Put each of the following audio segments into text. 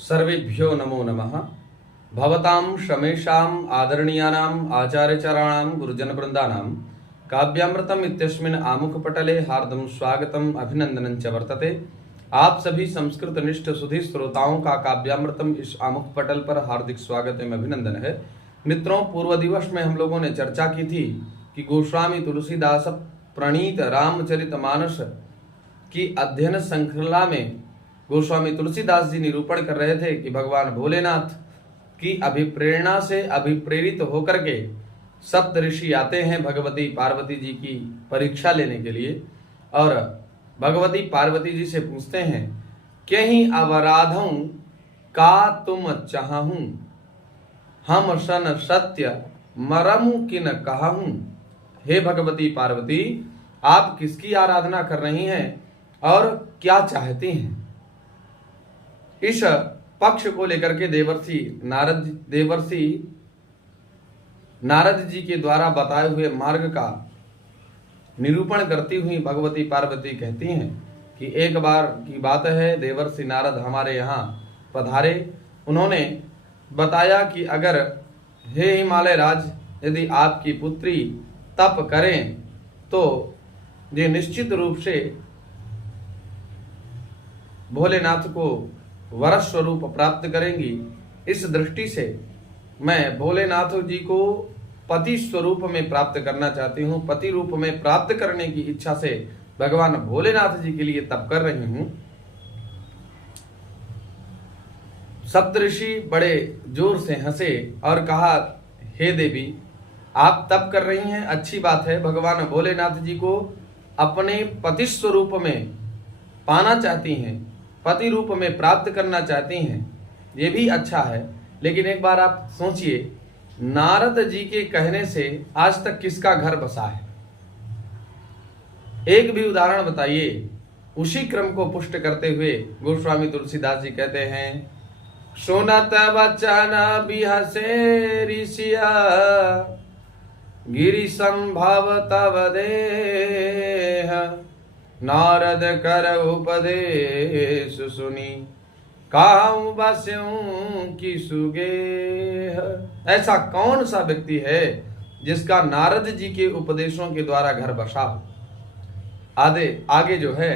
सर्वेभ्यो नमो नमः। भवतां श्रमेषाम् आदरणीयानाम् आचार्यचराणां गुरुजनवृन्दानां काव्यामृतम् इत्यस्मिन् आमुखपटले हार्दं स्वागतम् अभिनंदनं च वर्तते। आप सभी संस्कृतनिष्ठ सुधी श्रोताओं का काव्यामृतम इस आमुख पटल पर हार्दिक स्वागत एवं अभिनंदन है। मित्रों, पूर्व दिवस में हम लोगों ने चर्चा की थी कि गोस्वामी तुलसीदास प्रणीत रामचरितमानस की अध्ययन श्रृंखला में गोस्वामी तुलसीदास जी निरूपण कर रहे थे कि भगवान भोलेनाथ की अभिप्रेरणा से अभिप्रेरित होकर के सप्त ऋषि आते हैं भगवती पार्वती जी की परीक्षा लेने के लिए, और भगवती पार्वती जी से पूछते हैं कहीं अवराधों का तुम चाहूं, हम सन सत्य मरमु किन कहूं। हे भगवती पार्वती, आप किसकी आराधना कर रही हैं और क्या चाहती हैं। इस पक्ष को लेकर के देवर्षि नारद जी के द्वारा बताए हुए मार्ग का निरूपण करती हुई भगवती पार्वती कहती हैं कि एक बार की बात है, देवर्षि नारद हमारे यहाँ पधारे। उन्होंने बताया कि अगर हे हिमालय राज, यदि आपकी पुत्री तप करें तो ये निश्चित रूप से भोलेनाथ को वर स्वरूप प्राप्त करेंगी। इस दृष्टि से मैं भोलेनाथ जी को पति स्वरूप में प्राप्त करना चाहती हूँ। पति रूप में प्राप्त करने की इच्छा से भगवान भोलेनाथ जी के लिए तप कर रही हूँ। सप्तऋषि बड़े जोर से हंसे और कहा, हे देवी, आप तप कर रही हैं, अच्छी बात है। भगवान भोलेनाथ जी को अपने पति स्वरूप में पाना चाहती हैं, पति रूप में प्राप्त करना चाहती हैं, ये भी अच्छा है। लेकिन एक बार आप सोचिए, नारद जी के कहने से आज तक किसका घर बसा है? एक भी उदाहरण बताइए। उसी क्रम को पुष्ट करते हुए गोस्वामी तुलसीदास जी कहते हैं, सुनत वचन बिहसे ऋषिया गिरि संभव तव देह, नारद कर उपदेश सुनी काहू बस्यूं की सुगेह। ऐसा कौन सा व्यक्ति है जिसका नारद जी के उपदेशों के द्वारा घर बसा हो। आगे जो है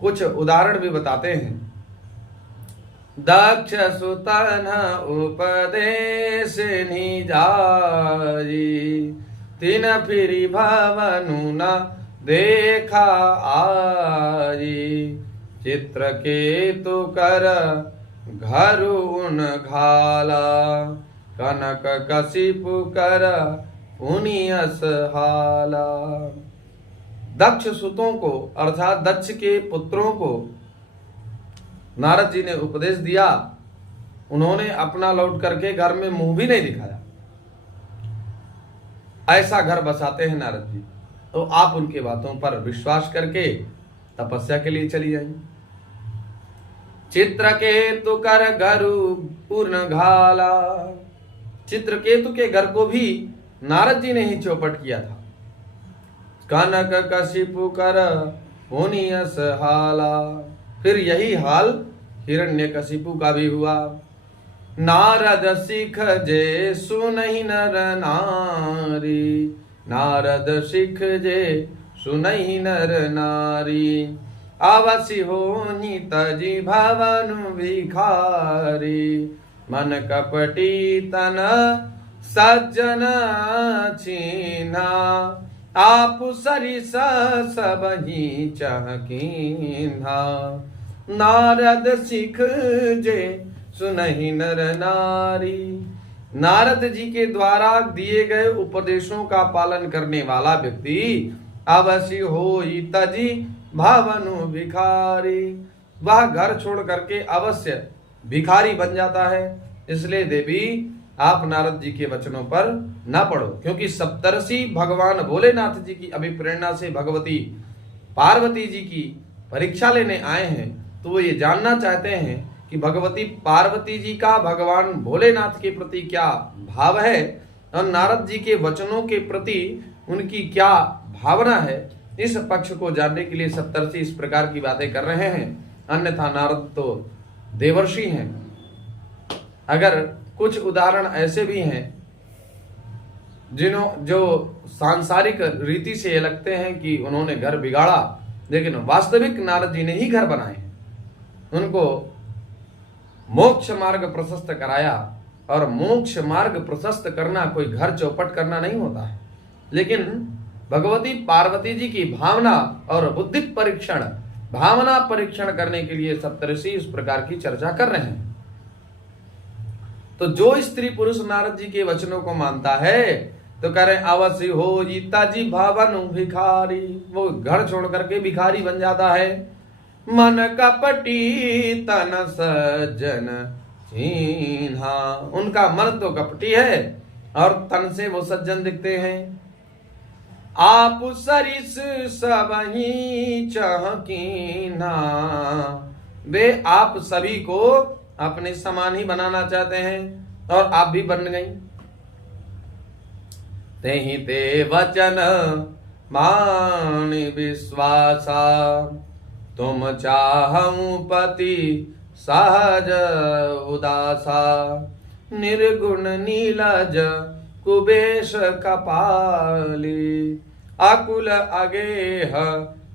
कुछ उदाहरण भी बताते हैं। दक्ष सुतन उपदेश निजारी, तीन फिरी भवनु न देखा आरी, चित्रकेतु कर घर उन घाला, कनक कशिपु कर पुनियस हाला। दक्ष सुतों को अर्थात दक्ष के पुत्रों को नारद जी ने उपदेश दिया। उन्होंने अपना लौट करके घर में मुंह भी नहीं दिखाया। ऐसा घर बसाते हैं नारद जी। तो आप उनके बातों पर विश्वास करके तपस्या के लिए चली जाइए। चित्रकेतु कर घरु पूर्ण घाला, चित्रकेतु के घर को भी नारद जी ने ही चौपट किया था। कनक कशिपु कर पुनियस हाला, फिर यही हाल हिरण्यकशिपु का भी हुआ। नारद सिख जे सुनहि नर नारी, नारद सिख जे सुनहि नर नारी, अवसि होनि तजि भवन भिखारी, मन कपटी तन सज्जन छीना, आप सरिस सबहि चहकीन्हा, नारद सिख जे सुनहि नर नारी। नारद जी के द्वारा दिए गए उपदेशों का पालन करने वाला व्यक्ति अवश्य होई तजी भवनु भिखारी, वह घर छोड़ करके अवश्य भिखारी बन जाता है। इसलिए देवी, आप नारद जी के वचनों पर न पड़ो, क्योंकि सप्तर्षि भगवान भोलेनाथ जी की अभिप्रेरणा से भगवती पार्वती जी की परीक्षा लेने आए हैं। तो वो ये जानना चाहते हैं कि भगवती पार्वती जी का भगवान भोलेनाथ के प्रति क्या भाव है और नारद जी के वचनों के प्रति उनकी क्या भावना है। इस पक्ष को जानने के लिए सप्तर्षि इस प्रकार की बातें कर रहे हैं। अन्यथा नारद तो देवर्षि हैं। अगर कुछ उदाहरण ऐसे भी हैं जो सांसारिक रीति से ये लगते हैं कि उन्होंने घर बिगाड़ा, लेकिन वास्तविक नारद जी ने ही घर बनाए हैं, उनको मोक्ष मार्ग प्रशस्त कराया। और मोक्ष मार्ग प्रशस्त करना कोई घर चौपट करना नहीं होता है, लेकिन भगवती पार्वती जी की भावना और बुद्धि परीक्षण, भावना परीक्षण करने के लिए सप्तऋषि इस प्रकार की चर्चा कर रहे हैं। तो जो स्त्री पुरुष नारद जी के वचनों को मानता है तो कह रहे अवश्य हो जीता जी भावन भिखारी, वो घर छोड़ करके भिखारी बन जाता है। मन कपटी तन सज्जन चीन्हा, उनका मन तो कपटी है और तन से वो सज्जन दिखते हैं। आप सरिस सबही चहकीना, वे आप सभी को अपने समान ही बनाना चाहते हैं और आप भी बन गई। तेहि ते वचन मान विश्वासा, तुम चाहूं पति सहज उदासा। निर्गुण नीलज कुबेश कपाली, आकुल अगेह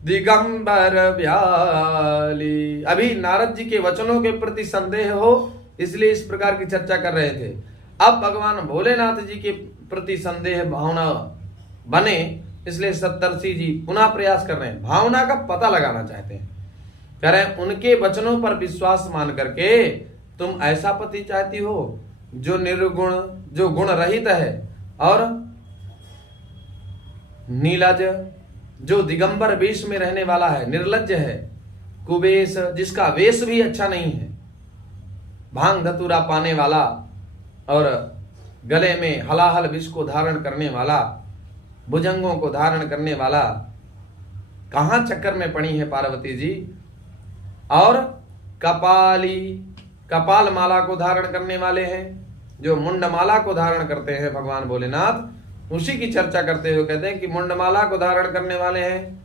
दिगंबर व्याली। अभी नारद जी के वचनों के प्रति संदेह हो इसलिए इस प्रकार की चर्चा कर रहे थे। अब भगवान भोलेनाथ जी के प्रति संदेह भावना बने, इसलिए सप्तर्षि जी पुनः प्रयास कर रहे हैं, भावना का पता लगाना चाहते हैं। कह रहे हैं उनके वचनों पर विश्वास मान करके तुम ऐसा पति चाहती हो जो निर्गुण, जो गुण रहित है, और नीलज, जो दिगंबर वेश में रहने वाला है, निर्लज्ज है, कुबेश, जिसका वेश भी अच्छा नहीं है, भांग धतूरा पाने वाला और गले में हलाहल विष को धारण करने वाला, भुजंगों को धारण करने वाला। कहां चक्कर में पड़ी है पार्वती जी। और कपाली, कपाल माला को धारण करने वाले हैं, जो मुंडमाला को धारण करते हैं भगवान भोलेनाथ, उसी की चर्चा करते हुए कहते हैं कि मुंडमाला को धारण करने वाले हैं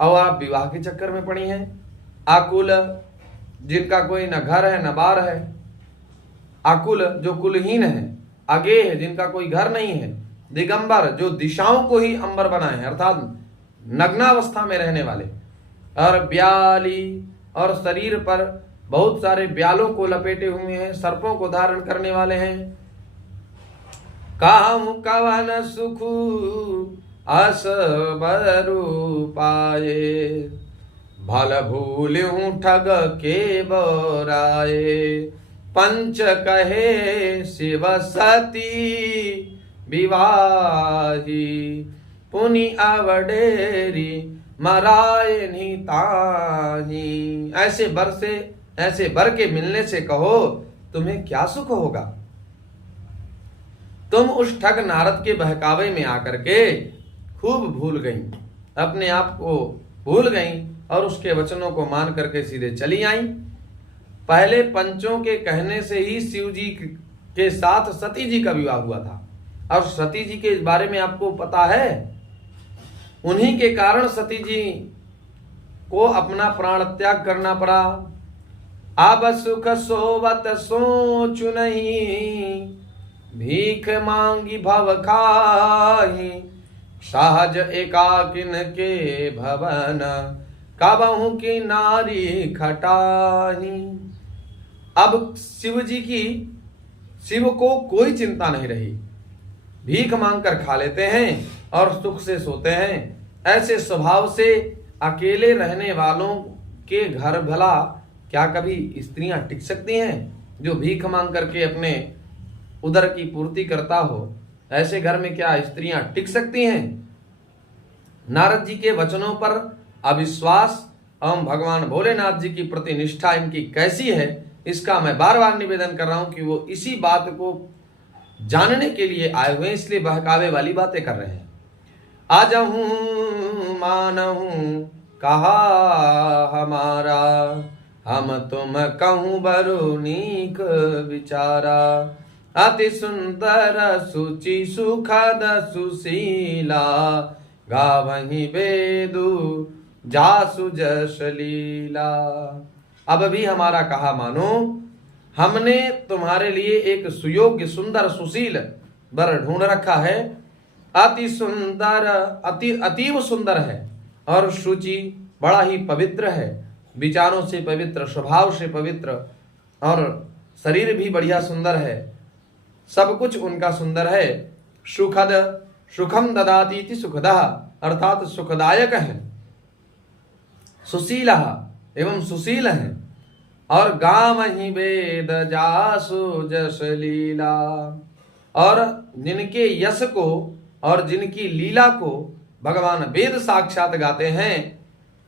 और आप विवाह के चक्कर में पड़ी हैं। आकुल, जिनका कोई न घर है न बार है, आकुल जो कुलहीन है, अगेह जिनका कोई घर नहीं है, दिगंबर जो दिशाओं को ही अंबर बनाए हैं अर्थात नग्नावस्था में रहने वाले, और ब्याली, और शरीर पर बहुत सारे ब्यालों को लपेटे हुए हैं, सर्पों को धारण करने वाले हैं। काहू कवन सुखु अस बरु पाए, भल भूलूं ठग के बोराए। पंच कहे शिव सती विवाही, पुनि अवडेरी मराए निताही। ऐसे बर के मिलने से कहो तुम्हें क्या सुख होगा। तुम उस ठग नारद के बहकावे में आकर के खूब भूल गई, अपने आप को भूल गई और उसके वचनों को मान करके सीधे चली आई। पहले पंचों के कहने से ही शिव जी के साथ सती जी का विवाह हुआ था, और सती जी के बारे में आपको पता है, उन्हीं के कारण सती जी को अपना प्राण त्याग करना पड़ा। अब सुख सोवत सोचु नहीं, भीख मांगी भव खाही। सहज एकाकिन के भवन, काबहू की नारी खटाही। अब शिव को कोई चिंता नहीं रही, भीख मांगकर खा लेते हैं और सुख से सोते हैं। ऐसे स्वभाव से अकेले रहने वालों के घर भला क्या कभी स्त्रियां टिक सकती हैं? जो भीख मांग करके अपने उदर की पूर्ति करता हो, ऐसे घर में क्या स्त्रियां टिक सकती हैं? नारद जी के वचनों पर अविश्वास एवं भगवान भोलेनाथ जी की प्रति निष्ठा इनकी कैसी है, इसका मैं बार बार निवेदन कर रहा हूं कि वो इसी बात को जानने के लिए आए हुए, इसलिए बहकावे वाली बातें कर रहे हैं। आजहूं मानहूं कहा हमारा, हम तुम कहूं बरु नीक विचारा। अति सुंदर सुचि सुखद सुशीला, गावहीं वेदु जासु जस लीला। अब भी हमारा कहा मानो। हमने तुम्हारे लिए एक सुयोग्य सुंदर सुशील वर ढूंढ रखा है। अति सुंदर, अतीव सुंदर है और शुचि, बड़ा ही पवित्र है, विचारों से पवित्र, स्वभाव से पवित्र, और शरीर भी बढ़िया सुंदर है, सब कुछ उनका सुंदर है। सुखद, सुखम ददातीति सुखदः, अर्थात सुखदायक है। सुशील एवं सुशील है। और गावहि वेद जासु जस लीला, और जिनके यश को और जिनकी लीला को भगवान वेद साक्षात गाते हैं,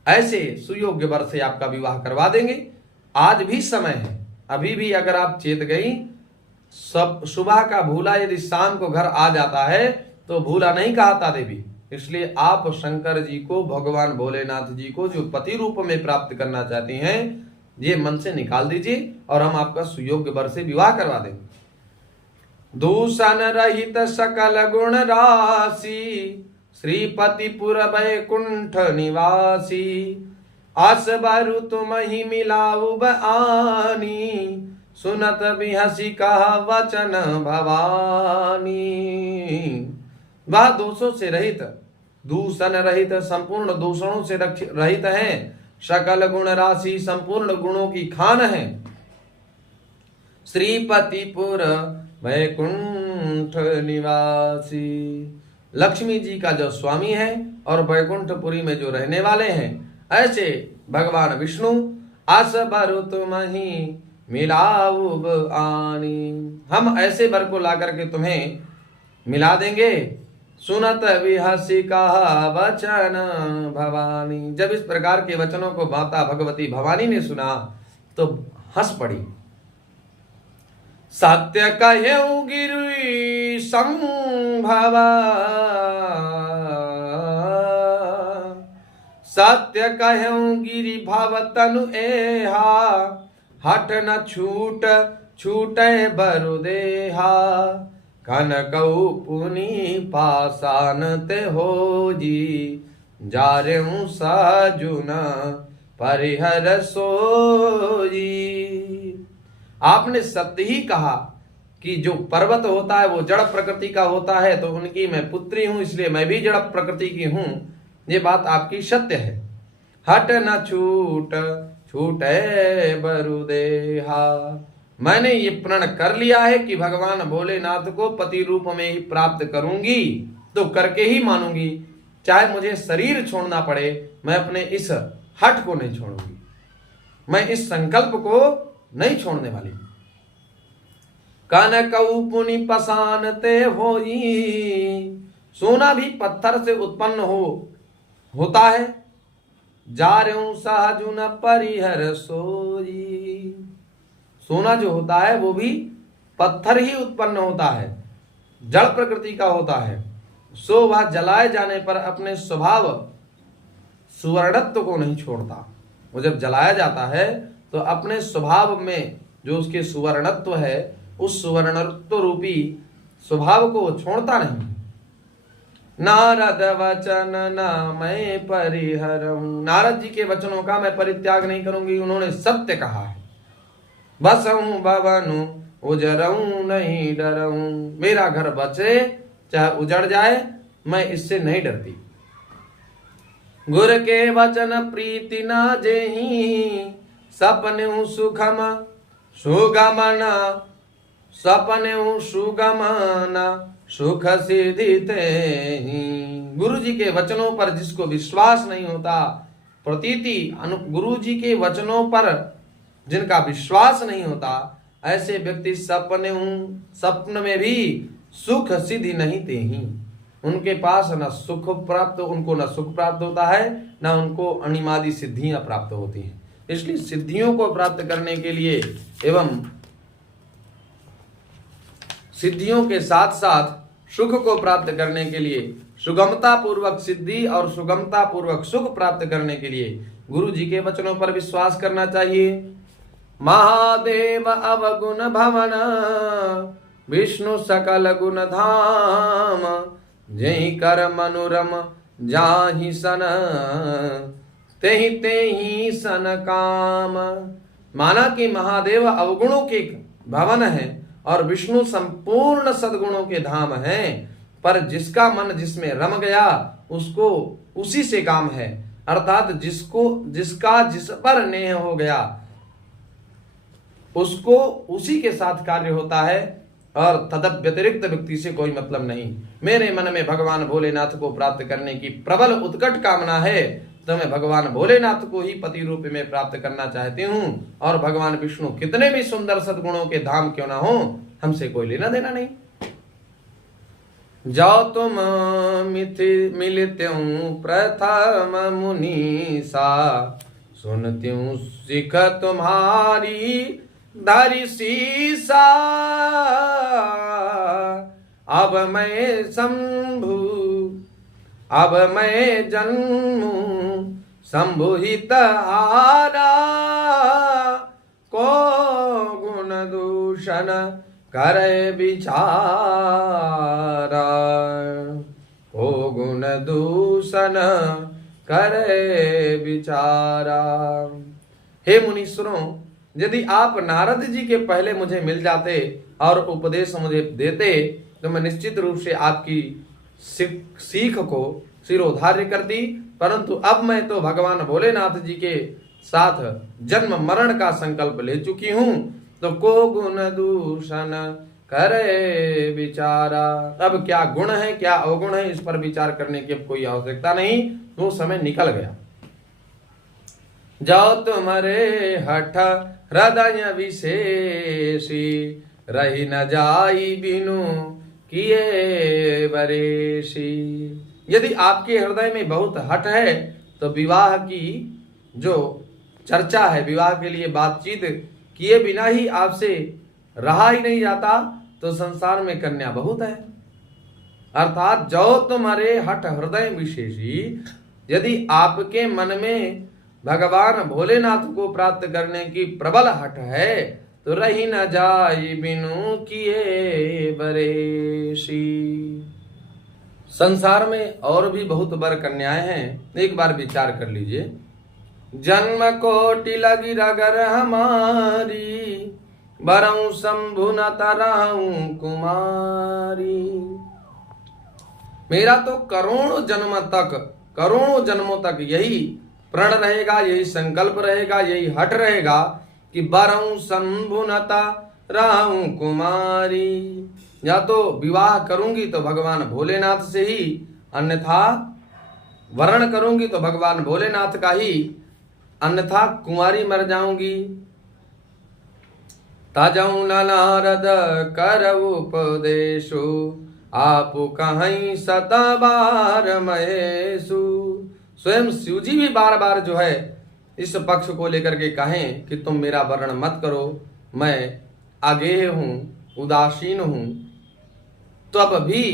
ऐसे सुयोग्य वर से आपका विवाह करवा देंगे। आज भी समय है, अभी भी अगर आप चेत गई, सब सुबह का भूला यदि शाम को घर आ जाता है तो भूला नहीं कहता देवी। इसलिए आप शंकर जी को, भगवान भोलेनाथ जी को जो पति रूप में प्राप्त करना चाहती हैं, ये मन से निकाल दीजिए और हम आपका सुयोग्य वर से विवाह करवा देंगे। दूषण रहित सकल गुण राशि, श्रीपतिपुर वैकुंठ निवासी, आस बरु तुम ही मिलाऊ आनी, सुनत बिहसी कहा वचन भवानी। वह दोषों से रहित, दूषण रहित, संपूर्ण दूषणों से रहित है, सकल गुण राशि, संपूर्ण गुणों की खान है, श्रीपतिपुर वैकुंठ निवासी, लक्ष्मी जी का जो स्वामी है और वैकुंठपुरी में जो रहने वाले हैं, ऐसे भगवान विष्णु आस बरु तुम ही मिलाऊ आनी, हम ऐसे वर को लाकर के तुम्हें मिला देंगे। सुनत विहसी कहा वचन भवानी, जब इस प्रकार के वचनों को माता भगवती भवानी ने सुना तो हंस पड़ी। सत्य कहूं गिरि संभवा, सत्य कहूं गिरि भव तनु एहा, हट न छूट छूटे बरु देहा, कनकऊ पुनि पासान ते हो जी, जारेऊ साजुन परिहर सोजी। आपने सत्य ही कहा कि जो पर्वत होता है वो जड़ प्रकृति का होता है, तो उनकी मैं पुत्री हूं, इसलिए मैं भी जड़ प्रकृति की हूं। ये बात आपकी सत्य है। हट न छूट छूटे बरु देहा, मैंने ये प्रण कर लिया है कि भगवान भोलेनाथ को पति रूप में ही प्राप्त करूंगी, तो करके ही मानूंगी, चाहे मुझे शरीर छोड़ना पड़े, मैं अपने इस हठ को नहीं छोड़ूंगी, मैं इस संकल्प को नहीं छोड़ने वाली। कनकऊ पुनि पसानते होई, सोना भी पत्थर से उत्पन्न होता है, जारेऊ सहजुन परिहर सोई, सोना जो होता है वो भी पत्थर ही उत्पन्न होता है, जड़ प्रकृति का होता है। सो वह जलाए जाने पर अपने स्वभाव सुवर्णत्व को नहीं छोड़ता। वो जब जलाया जाता है तो अपने स्वभाव में जो उसके सुवर्णत्व है, उस सुवर्णत्व रूपी स्वभाव को छोड़ता नहीं। नारद वचन न मैं परिहरऊं, नारद जी के वचनों का मैं परित्याग नहीं करूंगी, उन्होंने सत्य कहा है। बसऊं भवनु उजरऊं नहीं डरऊं, मेरा घर बचे चाहे उजड़ जाए, मैं इससे नहीं डरती। गुर के वचन प्रीति न जेही, सपने सुखम सुगमना, सपने सुगमना सुख सिद्धि तेहि। गुरु जी के वचनों पर जिसको विश्वास नहीं होता, प्रतीति गुरु जी के वचनों पर जिनका विश्वास नहीं होता, ऐसे व्यक्ति सपन में भी सुख सिद्धि नहीं तेहि, उनके पास न सुख प्राप्त, उनको न सुख प्राप्त होता है, न उनको अणिमादि सिद्धियां प्राप्त होती हैं। इसलिए सिद्धियों को प्राप्त करने के लिए एवं सिद्धियों के साथ साथ सुख को प्राप्त करने के लिए, सुगमता पूर्वक सिद्धि और सुगमता पूर्वक सुख प्राप्त करने के लिए गुरु जी के वचनों पर विश्वास करना चाहिए। महादेव अवगुण भवन, विष्णु सकल गुण धाम, जहि कर मनोरम जाहि सन, तेहि तेहि सन काम। माना कि महादेव अवगुणों के भवन है और विष्णु संपूर्ण सद्गुणों के धाम हैं, पर जिसका मन जिसमें रम गया उसको उसी से काम है, अर्थात जिसका जिस पर नेह हो गया उसको उसी के साथ कार्य होता है और तद व्यतिरिक्त व्यक्ति से कोई मतलब नहीं। मेरे मन में भगवान भोलेनाथ को प्राप्त करने की प्रबल उत्कट कामना है, तो मैं भगवान भोलेनाथ को ही पति रूप में प्राप्त करना चाहती हूँ, और भगवान विष्णु कितने भी सुंदर सद्गुणों के धाम क्यों ना हो, हमसे कोई लेना देना नहीं। जाओ तुम मिलत्यूं प्रथम मुनीसा, सुनत्यूं सिख तुम्हारी धरि सीसा। अब मैं शंभु अब मैं जन्मू संभुहित आरा, को गुण दूषण करे विचारा, को गुण दूषण करे विचारा। हे मुनीश्वरों, यदि आप नारद जी के पहले मुझे मिल जाते और उपदेश मुझे देते तो मैं निश्चित रूप से आपकी सीख को सिरोधार्य कर दी, परंतु अब मैं तो भगवान भोलेनाथ जी के साथ जन्म मरण का संकल्प ले चुकी हूं, तो को गुण दूषण करे विचारा। अब क्या गुण है क्या अवगुण है इस पर विचार करने की अब कोई आवश्यकता नहीं, वो समय निकल गया। जाओ तुम्हारे हठ हृदय विशेषी, रही न जाई बिनु किए बरेशी। यदि आपके हृदय में बहुत हठ है तो विवाह की जो चर्चा है, विवाह के लिए बातचीत किए बिना ही आपसे रहा ही नहीं जाता, तो संसार में कन्या बहुत है। अर्थात जो तुम्हारे हठ हृदय विशेषी, यदि आपके मन में भगवान भोलेनाथ को प्राप्त करने की प्रबल हठ है तो रही न जाई बिनु किए बरेशी। संसार में और भी बहुत बर कन्याएं हैं, एक बार विचार कर लीजिए। जन्म कोटि लगी रगर हमारी, बरऊं शंभु न तरऊं कुमारी। मेरा तो करोड़ों जन्मों तक यही प्रण रहेगा, यही संकल्प रहेगा, यही हट रहेगा कि बरऊं शंभु न तरऊं कुमारी। या तो विवाह करूंगी तो भगवान भोलेनाथ से ही, अन्यथा वर्ण करूंगी तो भगवान भोलेनाथ का ही, अन्यथा कुंवारी मर जाऊंगी। ताजऊ न नारद कर उपदेशु, आप कहीं सत बार महेशु। स्वयं शिव जी भी बार बार जो है इस पक्ष को लेकर के कहें कि तुम मेरा वर्ण मत करो, मैं आगेह हूं, उदासीन हूं, तब भी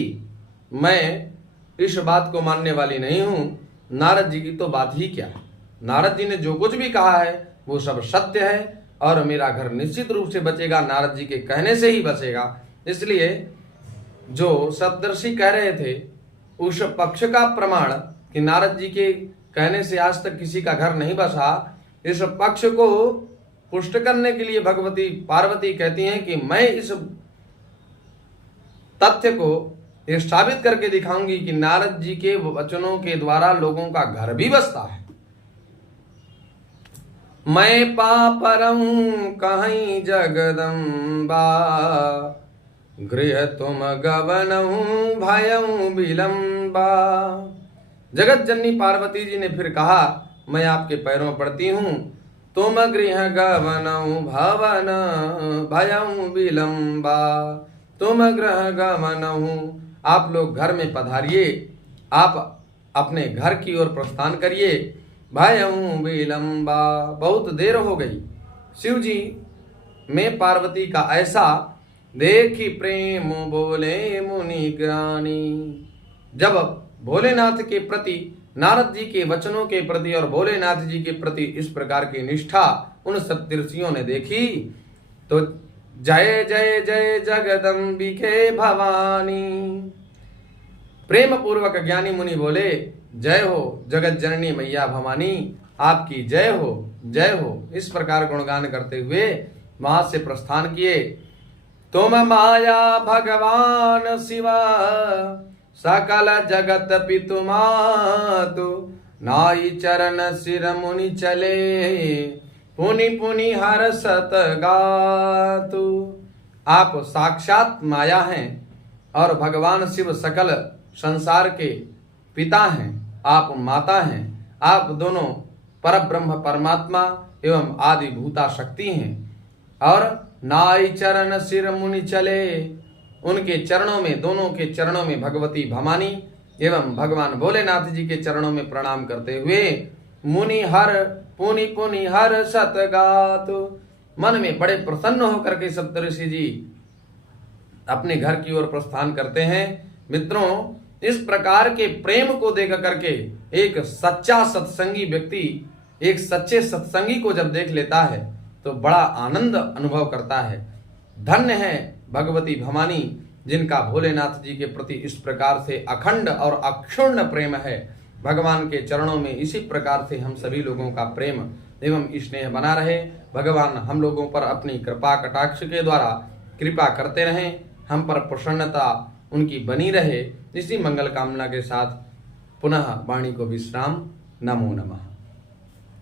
मैं इस बात को मानने वाली नहीं हूं। नारद जी की तो बात ही क्या है, नारद जी ने जो कुछ भी कहा है वो सब सत्य है और मेरा घर निश्चित रूप से बचेगा, नारद जी के कहने से ही बचेगा। इसलिए जो सप्तर्षि कह रहे थे उस पक्ष का प्रमाण कि नारद जी के कहने से आज तक किसी का घर नहीं बसा, इस पक्ष को पुष्ट करने के लिए भगवती पार्वती कहती हैं कि मैं इस तथ्य को स्थापित करके दिखाऊंगी कि नारद जी के वचनों के द्वारा लोगों का घर भी बसता है। मैं पापरऊं कहीं जगदम्बा, गृह तुम गवनऊं भयऊं विलंबा। जगत जननी पार्वती जी ने फिर कहा, मैं आपके पैरों में पड़ती हूं, तुम गृह गवनऊं भवन भयऊं विलंबा। तुम गृह गवनऊं, आप लोग घर में पधारिए, आप अपने घर की ओर प्रस्थान करिए। भयऊं विलंबा, बहुत देर हो गई। शिव जी में पार्वती का ऐसा देखी प्रेम बोले मुनि ज्ञानी। जब भोलेनाथ के प्रति, नारद जी के वचनों के प्रति और भोलेनाथ जी के प्रति इस प्रकार की निष्ठा उन सप्तर्षियों ने देखी तो जय जय जय जगदम्बिके भवानी। प्रेम पूर्वक ज्ञानी मुनि बोले, जय हो जगत जननी मैया भवानी, आपकी जय हो, इस प्रकार गुणगान करते हुए वहां से प्रस्थान किए। तुम माया भगवान शिवा सकल जगत पितु मातु, नाई चरण सिर मुनि चले पुनि पुनि हर्षत गातु। आप साक्षात माया हैं और भगवान शिव सकल संसार के पिता हैं, आप माता हैं। आप दोनों परब्रह्म परमात्मा एवं आदि भूता शक्ति हैं। और नाई चरण सिर मुनि चले, उनके चरणों में, दोनों के चरणों में भगवती भवानी एवं भगवान भोलेनाथ जी के चरणों में प्रणाम करते हुए मुनि हर पुनि पुनि हर सतगातु, मन में बड़े प्रसन्न होकर के सप्तऋषि जी अपने घर की ओर प्रस्थान करते हैं। मित्रों, इस प्रकार के प्रेम को देख करके एक सच्चा सत्संगी व्यक्ति एक सच्चे सत्संगी को जब देख लेता है तो बड़ा आनंद अनुभव करता है। धन्य है भगवती भवानी जिनका भोलेनाथ जी के प्रति इस प्रकार से अखंड और अक्षुण्ण प्रेम है। भगवान के चरणों में इसी प्रकार से हम सभी लोगों का प्रेम एवं स्नेह बना रहे। भगवान हम लोगों पर अपनी कृपा कटाक्ष के द्वारा कृपा करते रहें, हम पर प्रसन्नता उनकी बनी रहे। इसी मंगल कामना के साथ पुनः वाणी को विश्राम। नमो नमः।